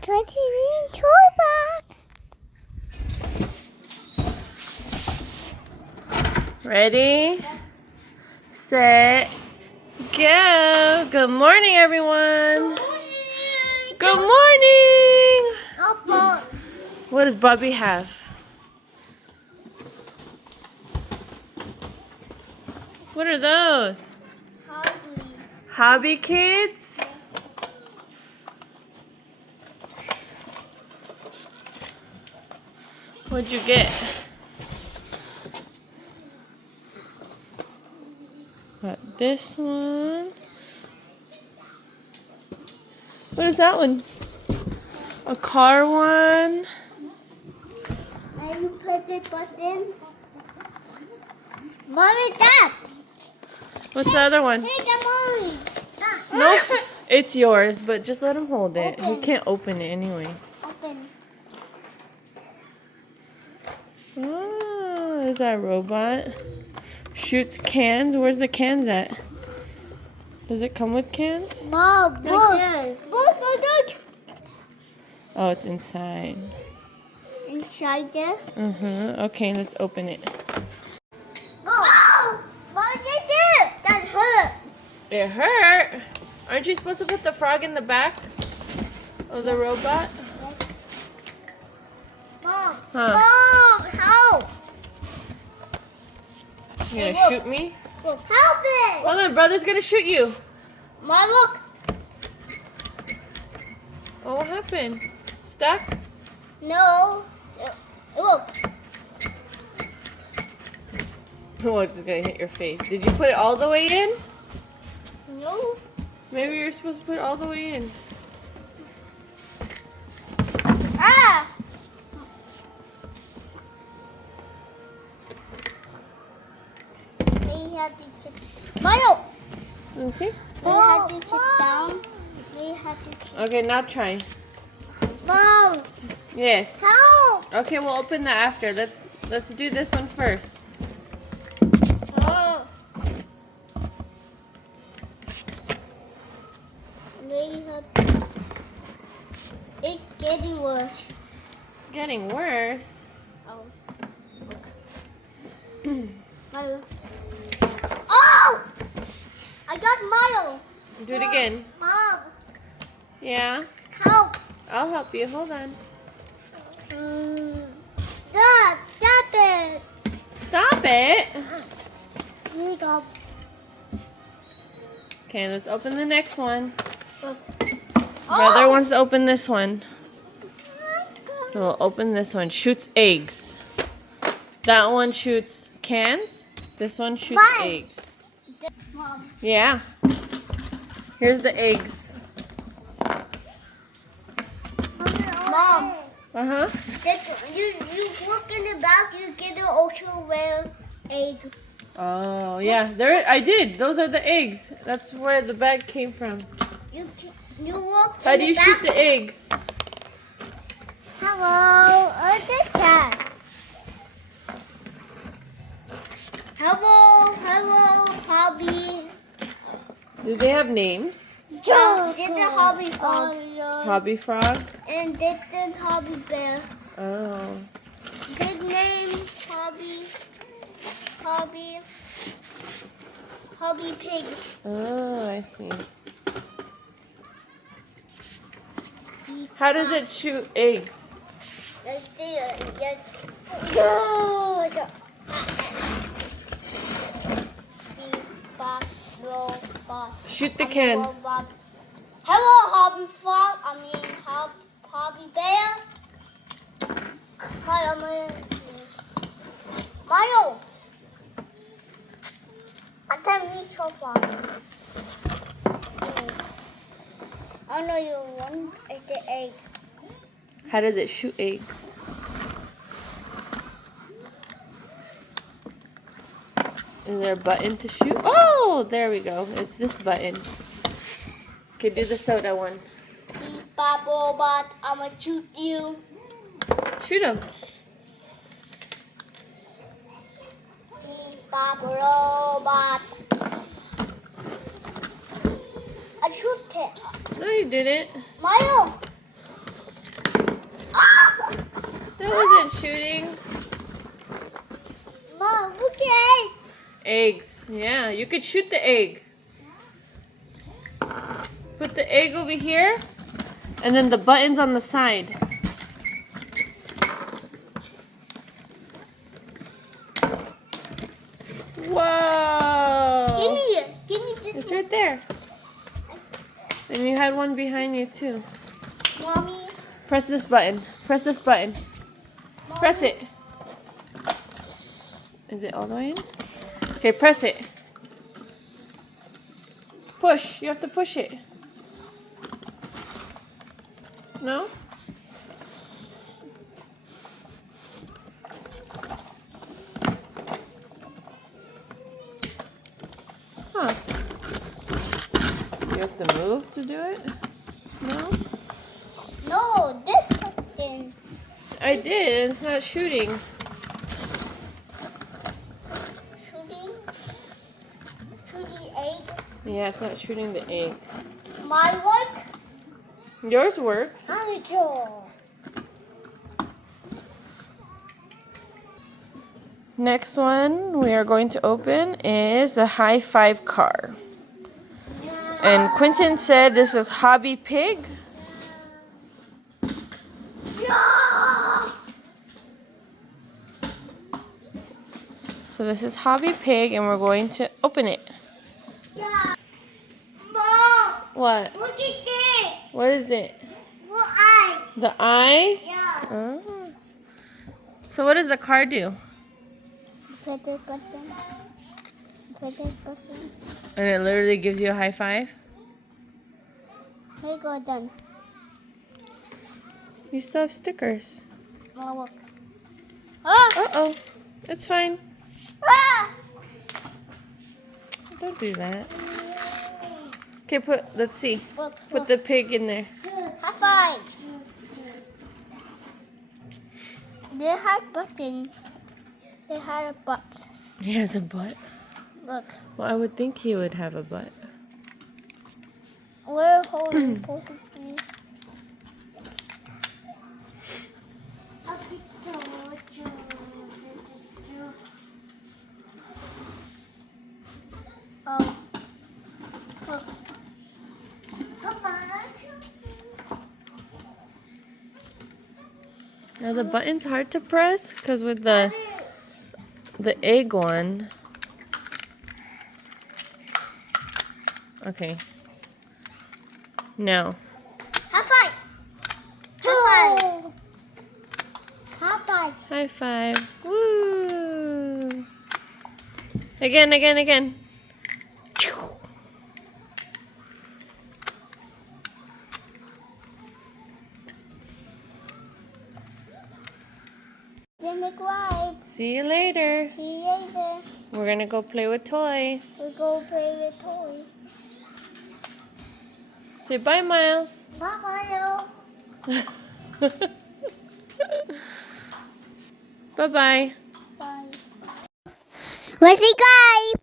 toy box. Ready, set, go. Good morning, everyone. Good morning. What does Bobby have? What are those? Hobby kids? What'd you get? Got this one. What is that one? A car one. And you put this button. Mommy, that. What's the other one? Hey, the mommy. Nope. It's yours, but just let him hold it. He Open. can't open it anyways. Open. Oh, is that a robot? Shoots cans. Where's the cans at? Does it come with cans? Mom, look. Oh, it's inside. Inside there. Okay, let's open it. Go. Oh! What did you? That hurt. It hurt. Aren't you supposed to put the frog in the back of the robot? Mom. Huh. Mom, help. You gonna Look. shoot me? Look. Help it. Hold on, brother's gonna shoot you. Mom, look. Oh, what happened? Stuck? No. Look. Oh, it's just gonna hit your face. Did you put it all the way in? No. Maybe you're supposed to put it all the way in. Ah. We have to check. Milo. Let me see. We have to check down. We have to check. Okay, now try. Mom, Yes. help. Okay, we'll open that after. Let's do this one first. Mom. Maybe have. It's getting worse. It's getting worse. Oh. Milo. Oh! I got Milo. Do it again. Mom, Yeah. help. I'll help you. Hold on. Dad, stop it. Stop it. Here you go. Okay, let's open the next one. Oh. Brother wants to open this one. So we'll open this one. Shoots eggs. That one shoots cans. This one shoots Why? eggs. Mom. Yeah. Here's the eggs. Mom, Uh-huh. you look in the back, you get an ultra rare egg. Oh, yeah. There I did. Those are the eggs. That's where the bag came from. You look How in do the you back. shoot the eggs? Hello, I did that. Hello, hobby. Do they have names? This is hobby frog. Hobby frog? And this is hobby bear. Oh. Good name, hobby pig. Oh, I see. How does it shoot eggs? Let's do it. Yes. Good. Shoot the can. Hello, hobby frog. Hobby bear. Mario. I can reach your frog. I know you want the egg. How does it shoot eggs? Is there a button to shoot? Oh, there we go. It's this button. Okay, do the soda one. Bob Robot, I'ma shoot you. Shoot him. Bob Robot. I shoot it. No, you didn't. Mario. wasn't shooting. Mom, look at it. Eggs. Yeah, you could shoot the egg. Put the egg over here, and then the buttons on the side. Whoa! Give me this. It's right there. And you had one behind you too. Mommy. Press this button. Press this button. Press it. Is it all the way in? Okay, press it. Push. You have to push it. No? Huh. You have to move to do it? No? No, this button. I did, and it's not shooting. Shooting egg. Yeah, it's not shooting the egg. My work. Yours works. I draw. Next one we are going to open is the High Five car. And Quentin said this is Hobby Pig. Yeah. So this is Hobby Pig, and we're going to open it. Yeah. Mom, What? look at this. What is it? What eye? The eyes? Yeah. Oh. So what does the car do? Press this button. Press this button. And it literally gives you a high five? Here you go, done. You still have stickers. Oh, look. Ah! Uh-oh. It's fine. Ah! Don't do that. Okay, let's see. Look, Put the pig in there. high five. They have button. They had a butt. He has a butt. Look. Well, I would think he would have a butt. We're holding supposed to be. Oh. Look. Now the button's hard to press because with the egg one. Okay. Now. High five. High five. High five. High five. Woo! Again. See you later. See you later. We're gonna go play with toys. We go play with toys. Say bye, Miles. Bye, Mario. Bye-bye. Bye. Let's go.